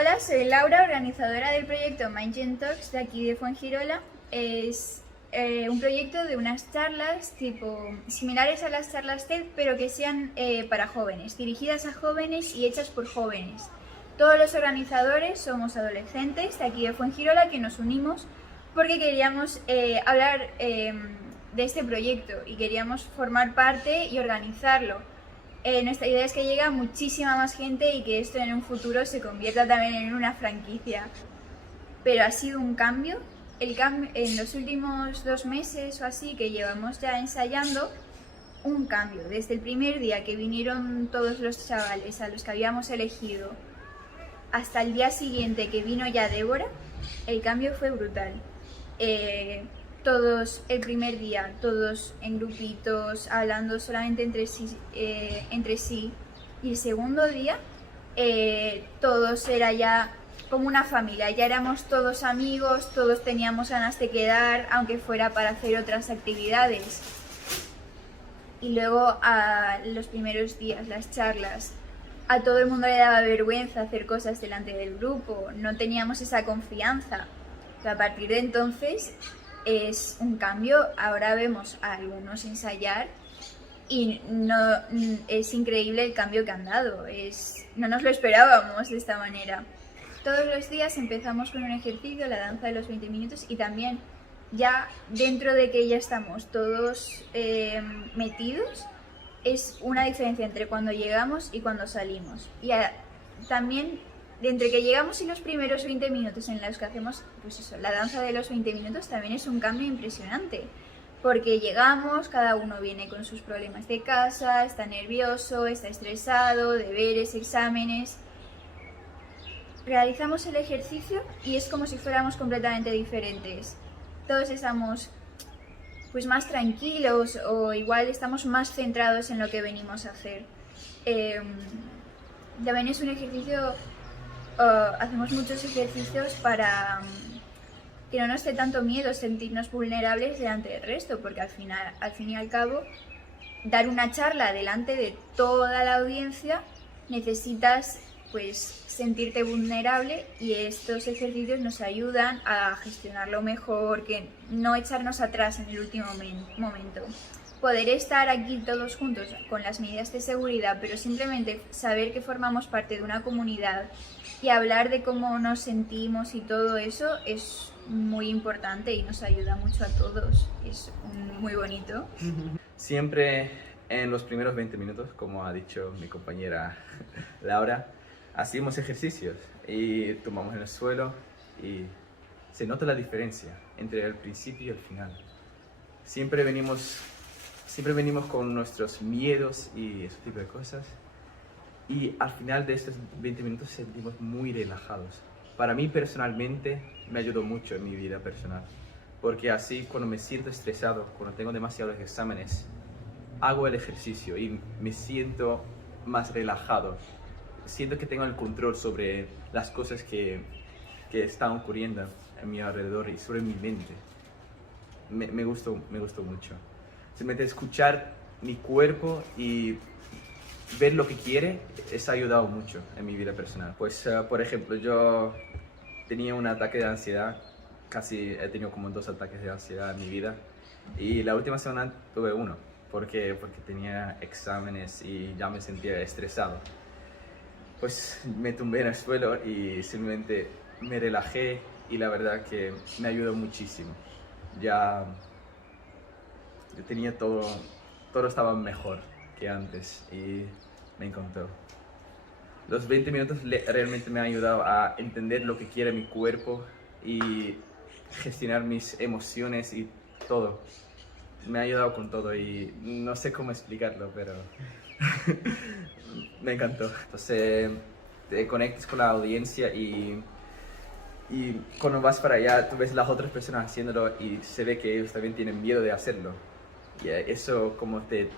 Hola, soy Laura, organizadora del proyecto Mind Talks de aquí de Fuengirola. Es un proyecto de unas charlas tipo similares a las charlas TED, pero que sean para jóvenes, dirigidas a jóvenes y hechas por jóvenes. Todos los organizadores somos adolescentes de aquí de Fuengirola que nos unimos porque queríamos hablar de este proyecto y queríamos formar parte y organizarlo. Nuestra idea es que llegue a muchísima más gente y que esto en un futuro se convierta también en una franquicia. Pero ha sido un cambio. En los últimos 2 meses o así que llevamos ya ensayando, un cambio. Desde el primer día que vinieron todos los chavales a los que habíamos elegido hasta el día siguiente que vino ya Débora, el cambio fue brutal. Todos el primer día, todos en grupitos, hablando solamente entre sí. Y el segundo día, todos era ya como una familia, ya éramos todos amigos, todos teníamos ganas de quedar, aunque fuera para hacer otras actividades. Y luego a los primeros días, las charlas, a todo el mundo le daba vergüenza hacer cosas delante del grupo, no teníamos esa confianza. Pero a partir de entonces es un cambio. Ahora vemos a algunos ensayar y es increíble el cambio que han dado. No nos lo esperábamos de esta manera. Todos los días empezamos con un ejercicio, la danza de los 20 minutos, y también ya dentro de que ya estamos todos metidos, es una diferencia entre cuando llegamos y cuando salimos. Y también entre que llegamos y los primeros 20 minutos en los que hacemos, pues eso, la danza de los 20 minutos, también es un cambio impresionante. Porque llegamos, cada uno viene con sus problemas de casa, está nervioso, está estresado, deberes, exámenes. Realizamos el ejercicio y es como si fuéramos completamente diferentes. Todos estamos pues más tranquilos o igual estamos más centrados en lo que venimos a hacer. También es un ejercicio, hacemos muchos ejercicios para que no nos dé tanto miedo sentirnos vulnerables delante del resto, porque al fin y al cabo, dar una charla delante de toda la audiencia necesitas pues sentirte vulnerable, y estos ejercicios nos ayudan a gestionarlo mejor, que no echarnos atrás en el último momento. Poder estar aquí todos juntos con las medidas de seguridad, pero simplemente saber que formamos parte de una comunidad y hablar de cómo nos sentimos y todo eso es muy importante y nos ayuda mucho a todos. Es muy bonito. Siempre en los primeros 20 minutos, como ha dicho mi compañera Laura, hacemos ejercicios y tomamos en el suelo y se nota la diferencia entre el principio y el final. Siempre venimos con nuestros miedos y ese tipo de cosas, y al final de estos 20 minutos sentimos muy relajados. Para mí personalmente me ayudó mucho en mi vida personal, porque así cuando me siento estresado, cuando tengo demasiados exámenes, hago el ejercicio y me siento más relajado. Siento que tengo el control sobre las cosas que están ocurriendo a mi alrededor y sobre mi mente. Me gustó mucho. Simplemente escuchar mi cuerpo y ver lo que quiere, eso ha ayudado mucho en mi vida personal. Pues, por ejemplo, yo tenía un ataque de ansiedad, casi he tenido como 2 ataques de ansiedad en mi vida, y la última semana tuve uno, porque tenía exámenes y ya me sentía estresado. Pues me tumbé en el suelo y simplemente me relajé, y la verdad que me ayudó muchísimo. Ya yo tenía todo estaba mejor que antes y me encantó. Los 20 minutos realmente me han ayudado a entender lo que quiere mi cuerpo y gestionar mis emociones y todo. Me ha ayudado con todo y no sé cómo explicarlo, pero me encantó. Entonces te conectas con la audiencia y cuando vas para allá tú ves las otras personas haciéndolo y se ve que ellos también tienen miedo de hacerlo. Y eso como te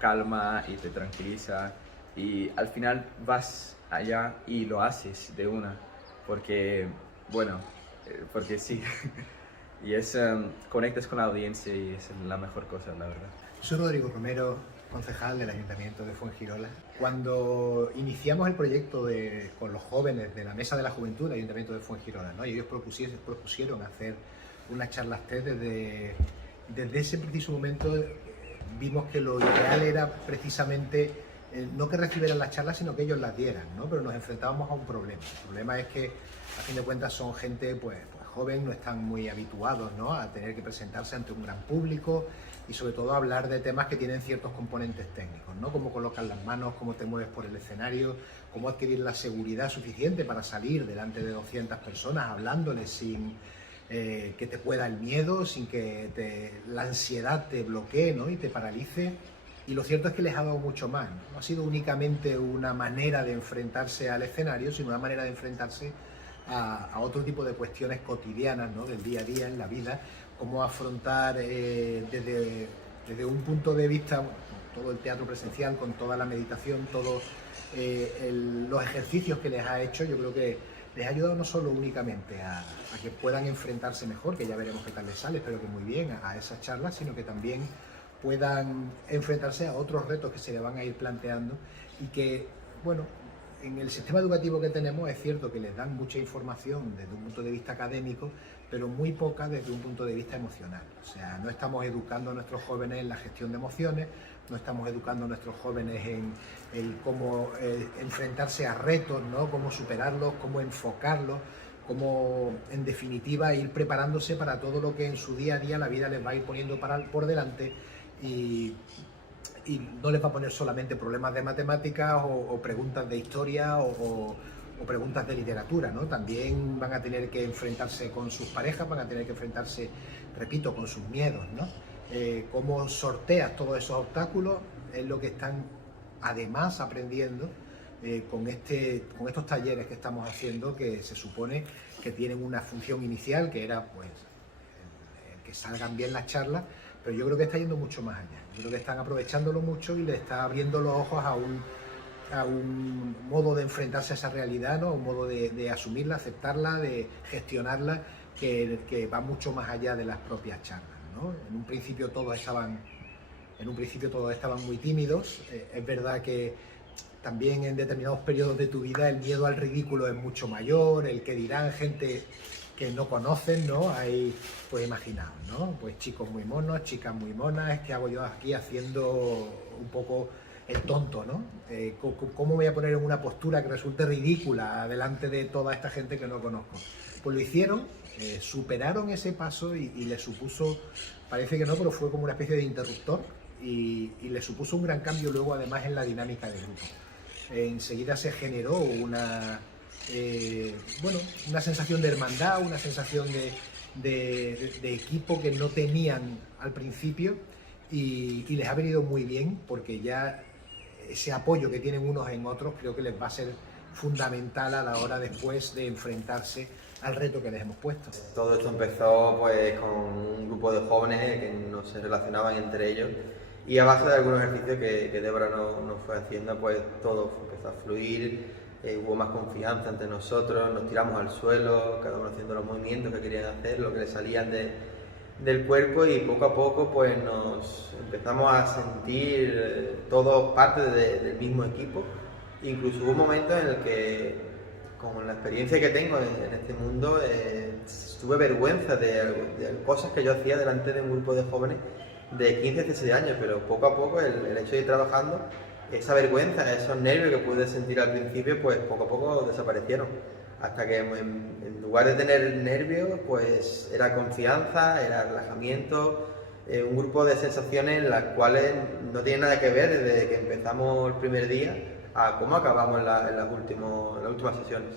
calma y te tranquiliza, y al final vas allá y lo haces de una, porque, bueno, porque sí. Y conectas con la audiencia y es la mejor cosa, la verdad. Soy Rodrigo Romero, concejal del Ayuntamiento de Fuengirola. Cuando iniciamos el proyecto con los jóvenes de la Mesa de la Juventud del Ayuntamiento de Fuengirola, ¿no? Y ellos propusieron hacer unas charlas TED, desde ese preciso momento vimos que lo ideal era precisamente no que recibieran las charlas, sino que ellos las dieran, ¿no? Pero nos enfrentábamos a un problema. El problema es que, a fin de cuentas, son gente pues joven, no están muy habituados, ¿no?, a tener que presentarse ante un gran público y sobre todo a hablar de temas que tienen ciertos componentes técnicos, ¿no? Cómo colocas las manos, cómo te mueves por el escenario, cómo adquirir la seguridad suficiente para salir delante de 200 personas hablándoles sin que te pueda el miedo, sin que la ansiedad te bloquee, ¿no?, y te paralice. Y lo cierto es que les ha dado mucho más, ¿no? No ha sido únicamente una manera de enfrentarse al escenario, sino una manera de enfrentarse a otro tipo de cuestiones cotidianas, ¿no?, del día a día en la vida, cómo afrontar desde un punto de vista, todo el teatro presencial, con toda la meditación, todos los ejercicios que les ha hecho. Yo creo que les ha ayudado no solo únicamente a que puedan enfrentarse mejor, que ya veremos qué tal les sale, espero que muy bien, a esas charlas, sino que también puedan enfrentarse a otros retos que se le van a ir planteando y que, bueno, en el sistema educativo que tenemos es cierto que les dan mucha información desde un punto de vista académico, pero muy poca desde un punto de vista emocional. O sea, no estamos educando a nuestros jóvenes en la gestión de emociones, no estamos educando a nuestros jóvenes en cómo enfrentarse a retos, ¿no?, cómo superarlos, cómo enfocarlos, cómo, en definitiva, ir preparándose para todo lo que en su día a día la vida les va a ir poniendo por delante y no les va a poner solamente problemas de matemáticas o preguntas de historia o preguntas de literatura, ¿no? También van a tener que enfrentarse con sus parejas, van a tener que enfrentarse, repito, con sus miedos, ¿no? Cómo sorteas todos esos obstáculos es lo que están además aprendiendo con estos talleres que estamos haciendo, que se supone que tienen una función inicial, que era pues el que salgan bien las charlas, pero yo creo que está yendo mucho más allá. Yo creo que están aprovechándolo mucho y le está abriendo los ojos a un modo de enfrentarse a esa realidad, ¿no?, a un modo de asumirla, aceptarla, de gestionarla, que va mucho más allá de las propias charlas, ¿no? En un principio todos estaban muy tímidos. Es verdad que también en determinados periodos de tu vida el miedo al ridículo es mucho mayor, el que dirán gente que no conocen, ¿no? Hay, pues imaginaos, ¿no?, pues chicos muy monos, chicas muy monas, ¿qué hago yo aquí haciendo un poco el tonto, ¿no? ¿Cómo voy a poner en una postura que resulte ridícula delante de toda esta gente que no conozco? Pues lo hicieron, superaron ese paso y les supuso, parece que no, pero fue como una especie de interruptor y les supuso un gran cambio luego, además, en la dinámica del grupo. Enseguida se generó una sensación de hermandad, una sensación de equipo que no tenían al principio y les ha venido muy bien, porque ya ese apoyo que tienen unos en otros creo que les va a ser fundamental a la hora después de enfrentarse al reto que les hemos puesto. Todo esto empezó pues con un grupo de jóvenes que no se relacionaban entre ellos y a base de algunos ejercicios que Débora nos fue haciendo, pues todo empezó a fluir, hubo más confianza entre nosotros, nos tiramos al suelo, cada uno haciendo los movimientos que querían hacer, lo que les salían del cuerpo, y poco a poco pues nos empezamos a sentir todos parte del mismo equipo. Incluso hubo un momento en el que, con la experiencia que tengo en este mundo, tuve vergüenza de cosas que yo hacía delante de un grupo de jóvenes de 15 a 16 años, pero poco a poco el hecho de ir trabajando, esa vergüenza, esos nervios que pude sentir al principio, pues poco a poco desaparecieron. Hasta que en lugar de tener nervios, pues era confianza, era relajamiento, un grupo de sensaciones en las cuales no tiene nada que ver desde que empezamos el primer día a cómo acabamos en las últimas sesiones.